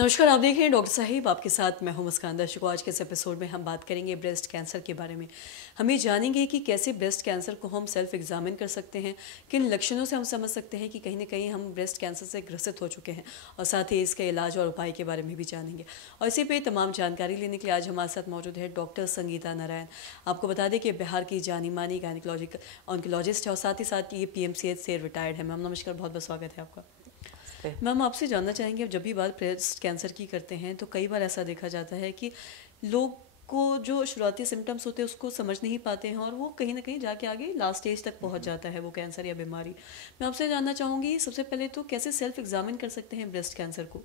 नमस्कार, आप देख रहे हैं डॉक्टर साहिब, आपके साथ मैं हूं मुस्कान। दर्शकों, आज के इस एपिसोड में हम बात करेंगे ब्रेस्ट कैंसर के बारे में। हम ये जानेंगे कि कैसे ब्रेस्ट कैंसर को हम सेल्फ एग्जामिन कर सकते हैं, किन लक्षणों से हम समझ सकते हैं कि कहीं ना कहीं हम ब्रेस्ट कैंसर से ग्रसित हो चुके हैं, और साथ ही इसके इलाज और उपाय के बारे में भी जानेंगे। और इसी पे तमाम जानकारी लेने के लिए आज हमारे साथ मौजूद है डॉक्टर संगीता नारायण। आपको बता दें कि बिहार की जानी मानी गायनिकोलॉजिक ऑन्कोलॉजिस्ट है और साथ ही साथ ये PMCH से रिटायर्ड है। मैम नमस्कार, बहुत बहुत स्वागत है आपका। मैम आपसे जानना चाहेंगे, जब भी बात ब्रेस्ट कैंसर की करते हैं तो कई बार ऐसा देखा जाता है कि लोग को जो शुरुआती सिम्टम्स होते हैं उसको समझ नहीं पाते हैं और वो कहीं ना कहीं जाके आगे लास्ट स्टेज तक पहुंच जाता है वो कैंसर या बीमारी। मैं आपसे जानना चाहूँगी, सबसे पहले तो कैसे सेल्फ एग्जामिन कर सकते हैं ब्रेस्ट कैंसर को?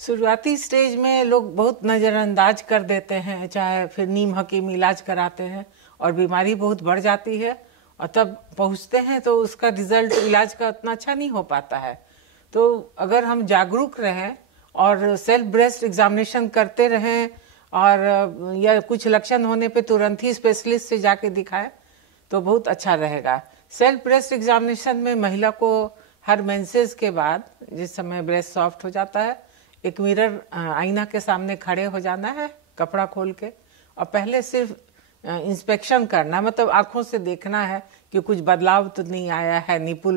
शुरुआती स्टेज में लोग बहुत नज़रअंदाज कर देते हैं, चाहे फिर नीम हकीम इलाज कराते हैं और बीमारी बहुत बढ़ जाती है और तब पहुंचते हैं तो उसका रिजल्ट इलाज का उतना अच्छा नहीं हो पाता है। तो अगर हम जागरूक रहें और सेल्फ ब्रेस्ट एग्जामिनेशन करते रहें और या कुछ लक्षण होने पे तुरंत ही स्पेशलिस्ट से जाके दिखाएं तो बहुत अच्छा रहेगा। सेल्फ ब्रेस्ट एग्जामिनेशन में महिला को हर मेंसेस के बाद, जिस समय ब्रेस्ट सॉफ्ट हो जाता है, एक मिरर आईना के सामने खड़े हो जाना है कपड़ा खोल के, और पहले सिर्फ इंस्पेक्शन करना, मतलब आंखों से देखना है कि कुछ बदलाव तो नहीं आया है, निपुल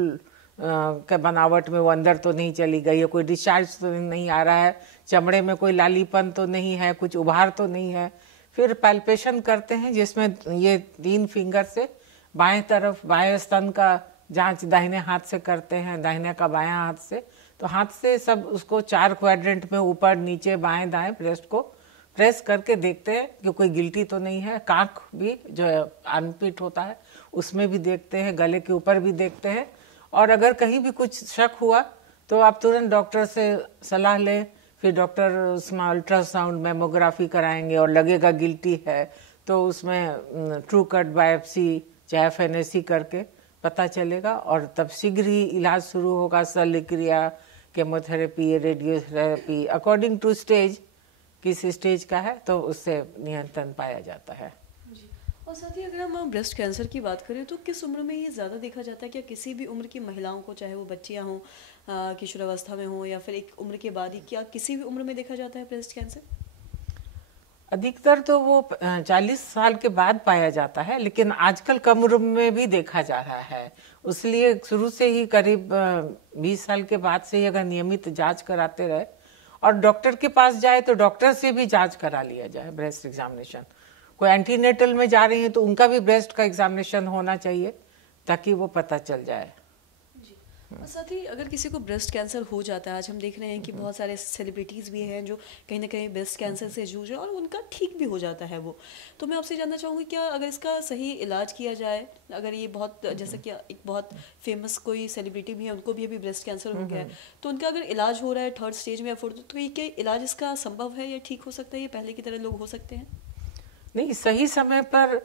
के बनावट में वो अंदर तो नहीं चली गई है, कोई डिस्चार्ज तो नहीं आ रहा है, चमड़े में कोई लालीपन तो नहीं है, कुछ उभार तो नहीं है। फिर पैल्पेशन करते हैं जिसमें ये 3 फिंगर से बाएं तरफ बाएं स्तन का जांच दाहिने हाथ से करते हैं, दाहिने का बायां हाथ से। तो हाथ से सब उसको 4 क्वाड्रेंट में ऊपर नीचे बाएं दाएं ब्रेस्ट को प्रेस करके देखते हैं कि कोई गिल्टी तो नहीं है। कांख भी जो आर्मपिट होता है उसमें भी देखते हैं, गले के ऊपर भी देखते हैं, और अगर कहीं भी कुछ शक हुआ तो आप तुरंत डॉक्टर से सलाह लें। फिर डॉक्टर उसमें अल्ट्रासाउंड मैमोग्राफी कराएंगे और लगेगा गिल्टी है तो उसमें ट्रू कट बायोप्सी चाहे FNAC करके पता चलेगा और तब शीघ्र ही इलाज शुरू होगा। शल्यक्रिया, chemotherapy, radiotherapy, according to stage, किस स्टेज का है तो उससे नियंत्रण पाया जाता है। और साथ ही अगर हम ब्रेस्ट कैंसर की बात करें तो किस उम्र में ये ज़्यादा देखा जाता है? क्या किसी भी उम्र की महिलाओं को, चाहे वो बच्चियां हों, किशोरावस्था में हों, या फिर एक उम्र के बाद ही, क्या किसी भी उम्र में देखा जाता है ब्रेस्ट कैंसर? अधिकतर तो वो 40 साल के बाद पाया जाता है, लेकिन आजकल कम उम्र में भी देखा जा रहा है। इसलिए शुरू से ही करीब 20 साल के बाद से ही अगर नियमित जांच कराते रहे और डॉक्टर के पास जाए तो डॉक्टर से भी जांच करा लिया जाए ब्रेस्ट एग्जामिनेशन। कोई एंटीनेटल में जा रही है तो उनका भी ब्रेस्ट का एग्जामिनेशन होना चाहिए ताकि वो पता चल जाए। और साथ ही अगर किसी को ब्रेस्ट कैंसर हो जाता है, आज हम देख रहे हैं कि बहुत सारे सेलिब्रिटीज़ भी हैं जो कहीं ना कहीं ब्रेस्ट कैंसर से जूझ रहे हैं और उनका ठीक भी हो जाता है वो। तो मैं आपसे जानना चाहूँगी, क्या अगर इसका सही इलाज किया जाए, अगर ये बहुत, जैसे कि एक बहुत फेमस कोई सेलिब्रिटी भी है, उनको भी अभी ब्रेस्ट कैंसर हो गया है, तो उनका अगर इलाज हो रहा है 3rd स्टेज में या 4th, तो ये क्या इलाज इसका संभव है या ठीक हो सकता है, ये पहले की तरह लोग हो सकते हैं? नहीं, सही समय पर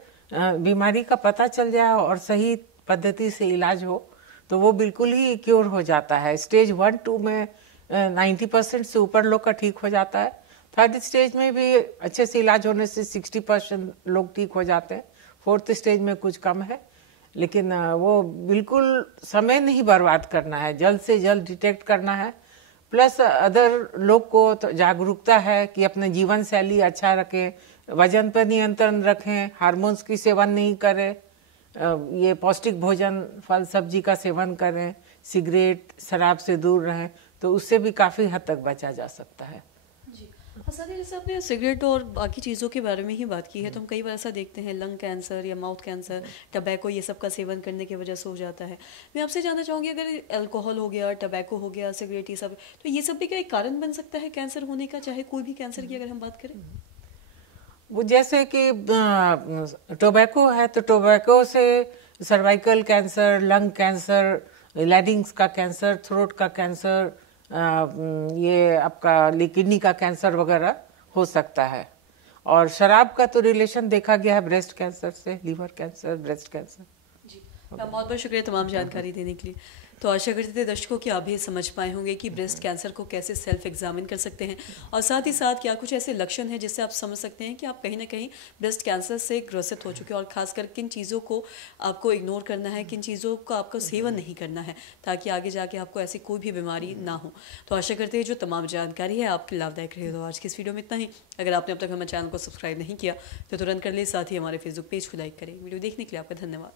बीमारी का पता चल जाए और सही पद्धति से इलाज हो तो वो बिल्कुल ही क्योर हो जाता है। स्टेज 1-2 में 90% से ऊपर लोग का ठीक हो जाता है। 3rd स्टेज में भी अच्छे से इलाज होने से 60% लोग ठीक हो जाते हैं। 4th स्टेज में कुछ कम है, लेकिन वो बिल्कुल समय नहीं बर्बाद करना है, जल्द से जल्द डिटेक्ट करना है। प्लस अदर लोग को तो जागरूकता है कि अपने जीवन शैली अच्छा रखें, वजन पर नियंत्रण रखें, हार्मोन्स की सेवन नहीं करें, ये पौष्टिक भोजन फल सब्जी का सेवन करें, सिगरेट शराब से दूर रहें, तो उससे भी काफ़ी हद तक बचा जा सकता है। जी, हाँ, जैसे आपने सिगरेट और बाकी चीज़ों के बारे में ही बात की है, तो हम कई बार ऐसा देखते हैं लंग कैंसर या माउथ कैंसर, टबैको, ये सब का सेवन करने की वजह से हो जाता है। मैं आपसे जानना चाहूँगी, अगर अल्कोहल हो गया, टबैको हो गया, सिगरेट, ये सब, तो ये सब भी क्या एक कारण बन सकता है कैंसर होने का, चाहे कोई भी कैंसर की अगर हम बात करें? वो जैसे कि टोबैको है तो टोबैको से सर्वाइकल कैंसर, लंग कैंसर, लैरिंग्स का कैंसर, थ्रोट का कैंसर, ये आपका किडनी का कैंसर वगैरह हो सकता है। और शराब का तो रिलेशन देखा गया है ब्रेस्ट कैंसर से, लीवर कैंसर, ब्रेस्ट कैंसर। जी, बहुत बहुत शुक्रिया तमाम जानकारी देने के लिए। तो आशा करते थे दर्शकों कि आप भी समझ पाए होंगे कि ब्रेस्ट कैंसर को कैसे सेल्फ एग्जामिन कर सकते हैं और साथ ही साथ क्या कुछ ऐसे लक्षण हैं जिससे आप समझ सकते हैं कि आप कहीं ना कहीं ब्रेस्ट कैंसर से ग्रसित हो चुके हैं और खासकर किन चीज़ों को आपको इग्नोर करना है, किन चीज़ों का आपको सेवन नहीं करना है ताकि आगे जाके आपको ऐसी कोई भी बीमारी ना हो। तो आशा करते हैं जो तमाम जानकारी है आपके लाभदायक रही। तो आज की इस वीडियो में इतना ही। अगर आपने अब तक हमारे चैनल को सब्सक्राइब नहीं किया तो तुरंत कर ले, साथ ही हमारे फेसबुक पेज को लाइक करें। वीडियो देखने के लिए आपका धन्यवाद।